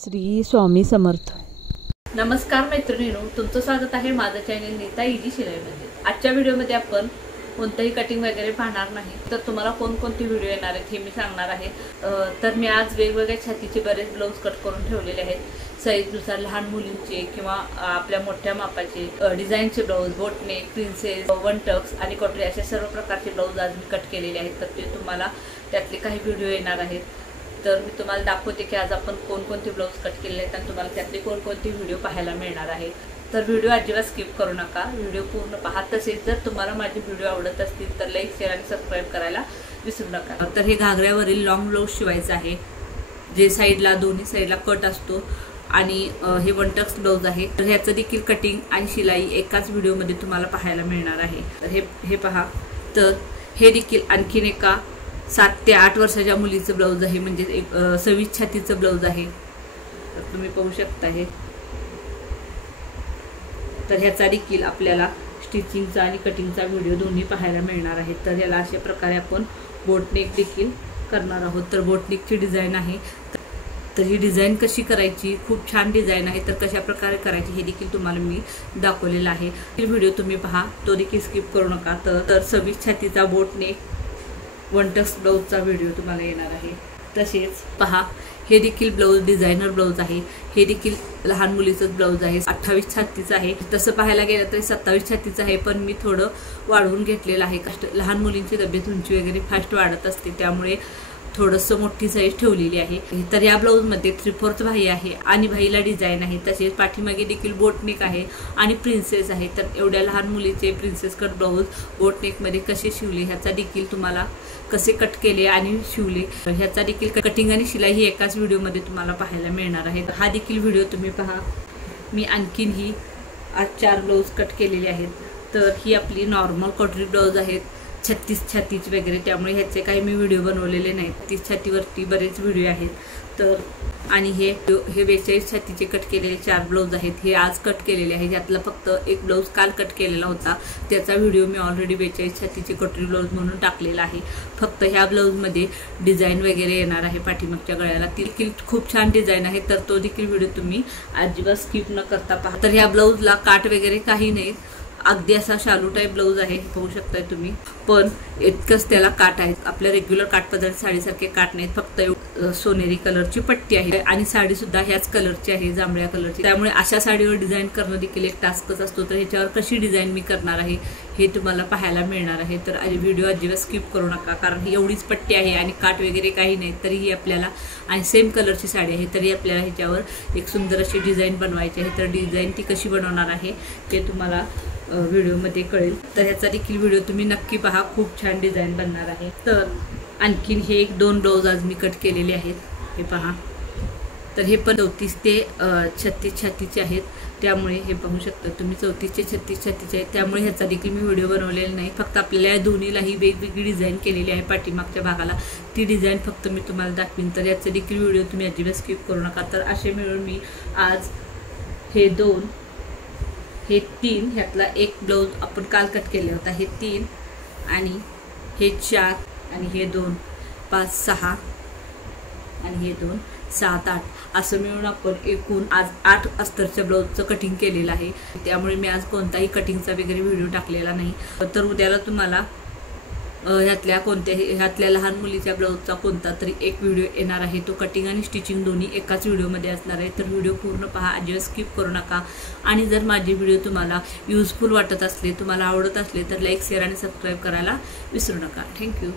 श्री स्वामी समर्थ। नमस्कार मैत्रिणींनो, तुमचं स्वागत आहे माझ्या चॅनल नीता इजी शिलाईमध्ये। आजच्या व्हिडिओमध्ये आपण कोणतेही कटिंग वगैरे पाहणार नाही, तर तुम्हाला कोणकोणते व्हिडिओ येणार आहेत हे मी सांगणार आहे। तर मी आज वेगवेगळ्या छातीचे बरेच ब्लाउज कट करून ठेवलेले आहेत। साईजनुसार लहान मुलींचे किंवा आपल्या मोठ्या मापाचे डिझाईनचे blouse, boatneck, princess, one tucks आणि कटोरी अशा सर्व प्रकारचे ब्लाउज आज मी कट केलेले आहेत। तर ते तुम्हाला त्यातले काही व्हिडिओ येणार आहेत। तर मी तुम्हाला दाखवते की आज आपण कोणकोणते ब्लाउज कट केले आहेत आणि तुम्हाला त्यातले कोणकोणते व्हिडिओ पाहायला मिळणार आहेत। तर व्हिडिओ अजिबात स्किप करू नका, व्हिडिओ पूर्ण पहा। तसेच जर तुम्हाला माझे व्हिडिओ आवडत असतील तर लाईक, शेअर आणि सबस्क्राईब करायला विसरू नका। तर हे घागऱ्यावरील लॉंग ब्लाउज शिवायचं आहे, जे साईडला दोन्ही साईडला कट असतो आणि हे वन टक्स ब्लाउज आहे। तर ह्याचं देखील कटिंग आणि शिलाई एकाच व्हिडिओमध्ये तुम्हाला पाहायला मिळणार आहे। तर हे पहा, तर हे देखील आणखीन एका 7 ते 8 वर्षाच्या मुलीचं ब्लाउज आहे, म्हणजे एक 26 छातीचं ब्लाउज आहे। तर तुम्ही पाहू शकता हे। तर ह्याचा देखील आपल्याला स्टिचिंगचा आणि कटिंगचा व्हिडिओ दोन्ही पाहायला मिळणार आहे। तर याला अशा प्रकारे आपण बोटनेक देखील करणार आहोत। तर बोटनेकची डिझाईन आहे, तर ही डिझाईन कशी करायची, खूप छान डिझाईन आहे। तर कशा प्रकारे करायची हे देखील तुम्हाला मी दाखवलेलं आहे। हे व्हिडिओ तुम्ही पहा, तो देखील स्किप करू नका। तर 26 छातीचा बोटनेक वन टक्स ब्लाउजचा व्हिडिओ तुम्हाला येणार आहे। तसेच पहा, हे देखील ब्लाउज डिझायनर ब्लाउज आहे। हे देखील लहान मुलीचंच ब्लाउज आहे, 28 छातीचं आहे। तसं पाहायला गेलं तरी 27 छातीचं आहे, पण मी थोडं वाढवून घेतलेलं आहे। लहान मुलींची तब्येत उंची वगैरे फास्ट वाढत असते, त्यामुळे थोडंसं मोठी साईज ठेवलेली आहे। तर या ब्लाऊजमध्ये 3/4 बाही आहे आणि बाहीला डिझाईन आहे। तसेच पाठीमागे देखील बोटनेक आहे आणि प्रिन्सेस आहे। तर एवढ्या लहान मुलीचे प्रिन्सेस कट ब्लाऊज बोटनेकमध्ये कसे शिवले, ह्याचा देखील तुम्हाला कसे कट केले आणि शिवले ह्याचा देखील कटिंग आणि शिलाई ही एकाच व्हिडिओमध्ये तुम्हाला पाहायला मिळणार आहे। हा देखील व्हिडिओ तुम्ही पहा। मी आणखीन ही आज 4 ब्लाऊज कट केलेले आहेत। तर ही आपली नॉर्मल कटोरी ब्लाऊज आहेत, 36 छातीचे वगैरे, त्यामुळे ह्याचे काही मी व्हिडिओ बनवलेले नाहीत। 30 छातीवरती बरेच व्हिडिओ आहेत। तर आणि हे 42 छातीचे कट केलेले 4 ब्लाऊज आहेत, हे आज कट केलेले आहेत। यातला फक्त एक ब्लाऊज काल कट केलेला होता, त्याचा व्हिडिओ मी ऑलरेडी 42 छातीचे कटोरी ब्लाऊज म्हणून टाकलेला आहे। फक्त ह्या ब्लाऊजमध्ये डिझाईन वगैरे येणार आहे पाठीमागच्या गळ्याला, ती देखील खूप छान डिझाईन आहे। तर तो देखील व्हिडिओ तुम्ही अजिबात स्किप न करता पहा। तर ह्या ब्लाऊजला काट वगैरे काही नाही, अगदी असा शालू टाईप ब्लाऊज आहे, पाहू शकताय तुम्ही। पण इतकंच त्याला काट आहेत, आपल्या रेग्युलर काठपदर साडीसारखे काट नाहीत, फक्त सोनेरी कलरची पट्टी आहे आणि साडी सुद्धा ह्याच कलरची आहे, जांभळ्या कलरची। त्यामुळे अशा साडीवर डिझाईन करणं देखील एक टास्कच असतो। तर ह्याच्यावर कशी डिझाईन मी करणार आहे हे तुम्हाला पाहायला मिळणार आहे। तर व्हिडिओ अजिबात स्किप करू नका, कारण ही एवढीच पट्टी आहे आणि काट वगैरे काही नाही, तरीही आपल्याला आणि सेम कलरची साडी आहे, तरी आपल्याला ह्याच्यावर एक सुंदर अशी डिझाईन बनवायची आहे। तर डिझाईन ती कशी बनवणार आहे ते तुम्हाला व्हिडिओमध्ये कळेल। तर ह्याचा देखील व्हिडिओ तुम्ही नक्की पहा, खूप छान डिझाईन बनणार आहे। तर आणखीन हे 2 ब्लाऊज आज मी कट केलेले आहेत, हे पहा। तर हे पण 34 ते 36 छातीचे आहेत, त्यामुळे हे पाहू शकता तुम्ही 34 ते 36 छातीचे आहेत, त्यामुळे ह्याचा देखील मी व्हिडिओ बनवलेला नाही। फक्त आपल्याला या दोन्हीलाही वेगवेगळी डिझाईन केलेली आहे पाठीमागच्या भागाला, ती डिझाईन फक्त मी तुम्हाला दाखवीन। तर याचा देखील व्हिडिओ तुम्ही अजिबात स्किप करू नका। तर असे मिळून मी आज हे 2, हे 3, ह्यातला एक ब्लाऊज आपण काल कट केला होता, हे 3 आणि हे 4 आणि हे 2, 5, 6 आणि हे 2, 7, 8 असं मिळून आपण एकूण आज 8 अस्तरच्या ब्लाऊजचं कटिंग केलेलं आहे। त्यामुळे मी आज कोणताही कटिंगचा वगैरे व्हिडिओ टाकलेला नाही। तर उद्याला तुम्हाला ह्यातल्या लहान मुलीच्या ब्लाऊजचा कोणता तरी एक व्हिडिओ येणार आहे, तो कटिंग आणि स्टिचिंग दोन्ही एकाच व्हिडिओमध्ये असणार आहे। तर व्हिडिओ पूर्ण पहा, अजिबात स्किप करू नका। आणि जर माझे व्हिडिओ तुम्हाला युजफुल वाटत असले, तुम्हाला आवडत असले, तर लाईक, शेअर आणि सबस्क्राईब करायला विसरू नका। थँक्यू।